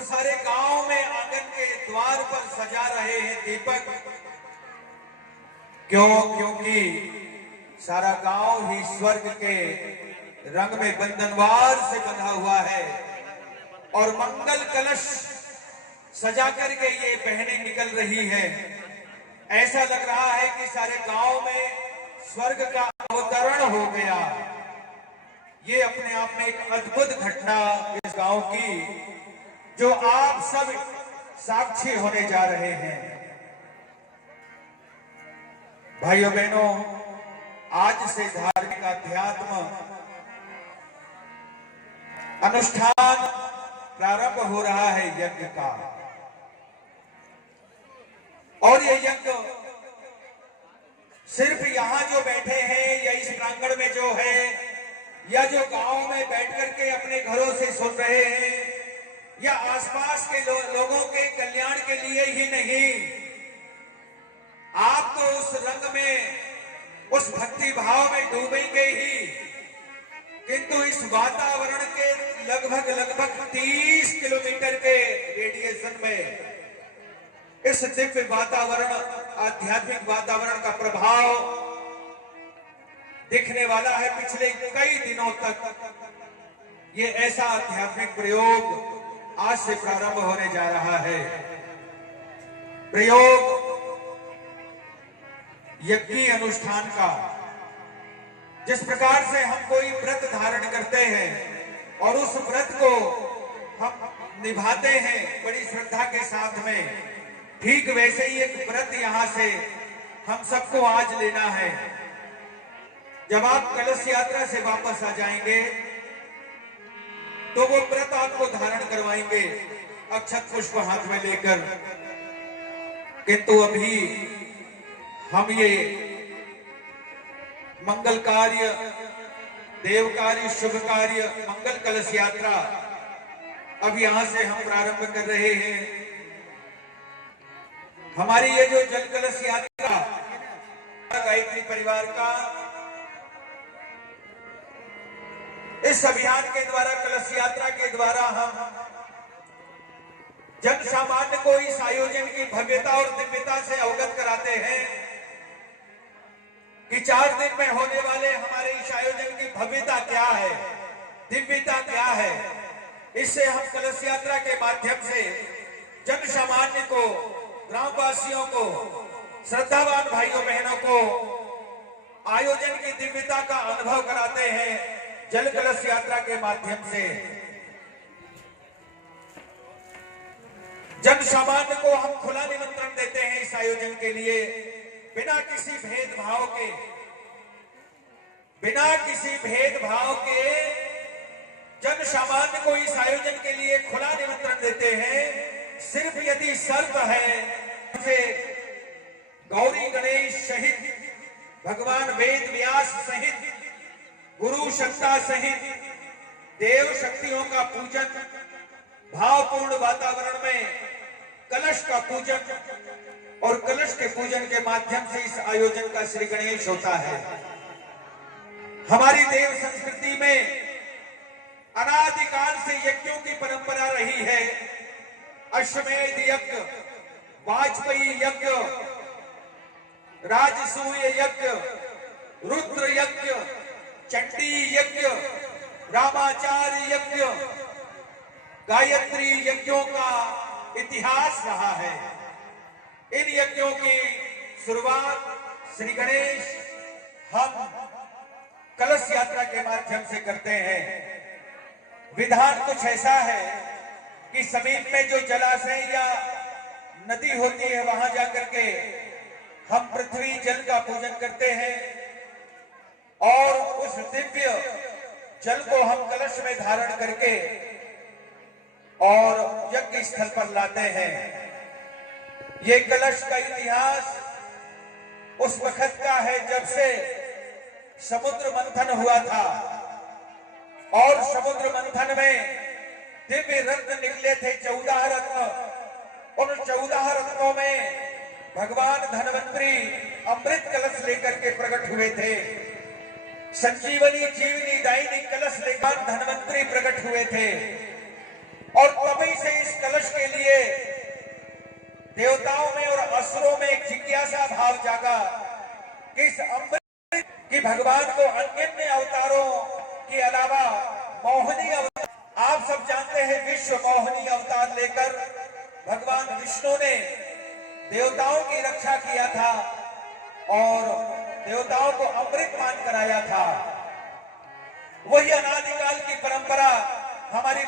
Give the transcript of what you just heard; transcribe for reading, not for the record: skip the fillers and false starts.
और सारे गांव में आंगन के द्वार पर सजा रहे हैं दीपक। क्योंकि सारा गांव ही स्वर्ग के रंग में बंधनवार से बंधा हुआ है और मंगल कलश सजा करके ये बहनें निकल रही है। ऐसा लग रहा है कि सारे गांव में स्वर्ग का अवतरण हो गया। ये अपने आप में एक अद्भुत घटना इस गांव की, जो आप सब साक्षी होने जा रहे हैं। भाइयों बहनों, आज से धार्मिक अध्यात्म अनुष्ठान प्रारंभ हो रहा है यज्ञ का। और ये यज्ञ सिर्फ यहां जो बैठे हैं या इस प्रांगण में जो है या जो गांव में बैठ करके अपने घरों से सुन रहे हैं या आसपास के लोगों के कल्याण के लिए ही नहीं, आप तो उस रंग में, उस भक्ति भाव में डूबेंगे ही, किंतु इस वातावरण के लगभग 30 किलोमीटर के रेडिएशन में इस दिव्य वातावरण, आध्यात्मिक वातावरण का प्रभाव दिखने वाला है पिछले कई दिनों तक। ये ऐसा आध्यात्मिक प्रयोग आज से प्रारंभ होने जा रहा है। प्रयोग यज्ञ अनुष्ठान का। जिस प्रकार से हम कोई व्रत धारण करते हैं और उस व्रत को हम निभाते हैं बड़ी श्रद्धा के साथ में, ठीक वैसे ही एक व्रत यहां से हम सबको आज लेना है। जब आप कलश यात्रा से वापस आ जाएंगे तो वो व्रत आपको धारण करवाएंगे अक्षत पुष्प हाथ में लेकर। किंतु अभी हम ये मंगल कार्य, देव कार्य, शुभ कार्य, मंगल कलश यात्रा अब यहां से हम प्रारंभ कर रहे हैं। हमारी ये जो जल कलश यात्रा गायत्री परिवार का, इस अभियान के द्वारा, कलश यात्रा के द्वारा हम जन सामान्य को इस आयोजन की भव्यता और दिव्यता से अवगत कराते हैं कि 4 दिन में होने वाले हमारे इस आयोजन की भव्यता क्या है, दिव्यता क्या है। इससे हम कलश यात्रा के माध्यम से जन सामान्य को, ग्रामवासियों को, श्रद्धावान भाइयों बहनों को आयोजन की दिव्यता का अनुभव कराते हैं जल कलश यात्रा के माध्यम से। जन सामान्य को हम खुला निमंत्रण देते हैं इस आयोजन के लिए, बिना किसी भेदभाव के, जन सामान्य को इस आयोजन के लिए खुला निमंत्रण देते हैं। सिर्फ यदि शर्त है से गौरी गणेश सहित, भगवान वेद व्यास सहित, गुरु शक्ता सहित देव शक्तियों का पूजन, भावपूर्ण वातावरण में कलश का पूजन, और कलश के पूजन के माध्यम से इस आयोजन का श्री गणेश होता है। हमारी देव संस्कृति में अनादिकाल से यज्ञों की परंपरा रही है। अश्वमेध यज्ञ, वाजपेयी यज्ञ, राजसूय यज्ञ, रुद्र यज्ञ, चंडी यज्ञ, रामाचार्य यज्ञ, गायत्री यज्ञों का इतिहास रहा है। इन यज्ञों की शुरुआत श्री गणेश हम कलश यात्रा के माध्यम से करते हैं। विधान कुछ ऐसा है कि समीप में जो जलाशय या नदी होती है वहां जाकर के हम पृथ्वी जल का पूजन करते हैं और उस दिव्य जल को हम कलश में धारण करके और यज्ञ स्थल पर लाते हैं। ये कलश का इतिहास उस वक्त का है जब से समुद्र मंथन हुआ था और समुद्र मंथन में दिव्य रत्न निकले थे, 14 रत्न। उन 14 रत्नों में भगवान धन्वंतरी अमृत कलश लेकर के प्रकट हुए थे। संजीवनी जीवनी दायिनी कलश लेकर धन्वंतरी प्रकट हुए थे और तभी से इस कलश देवताओं में और असुरों में एक जिज्ञासा भाव जागा कि इस अमृत की भगवान को अन्य अवतारों के अलावा मोहिनी अवतार, आप सब जानते हैं, विश्व मोहिनी अवतार लेकर भगवान विष्णु ने देवताओं की रक्षा किया था और देवताओं को अमृत पान कराया था। वही अनादिकाल की परंपरा हमारी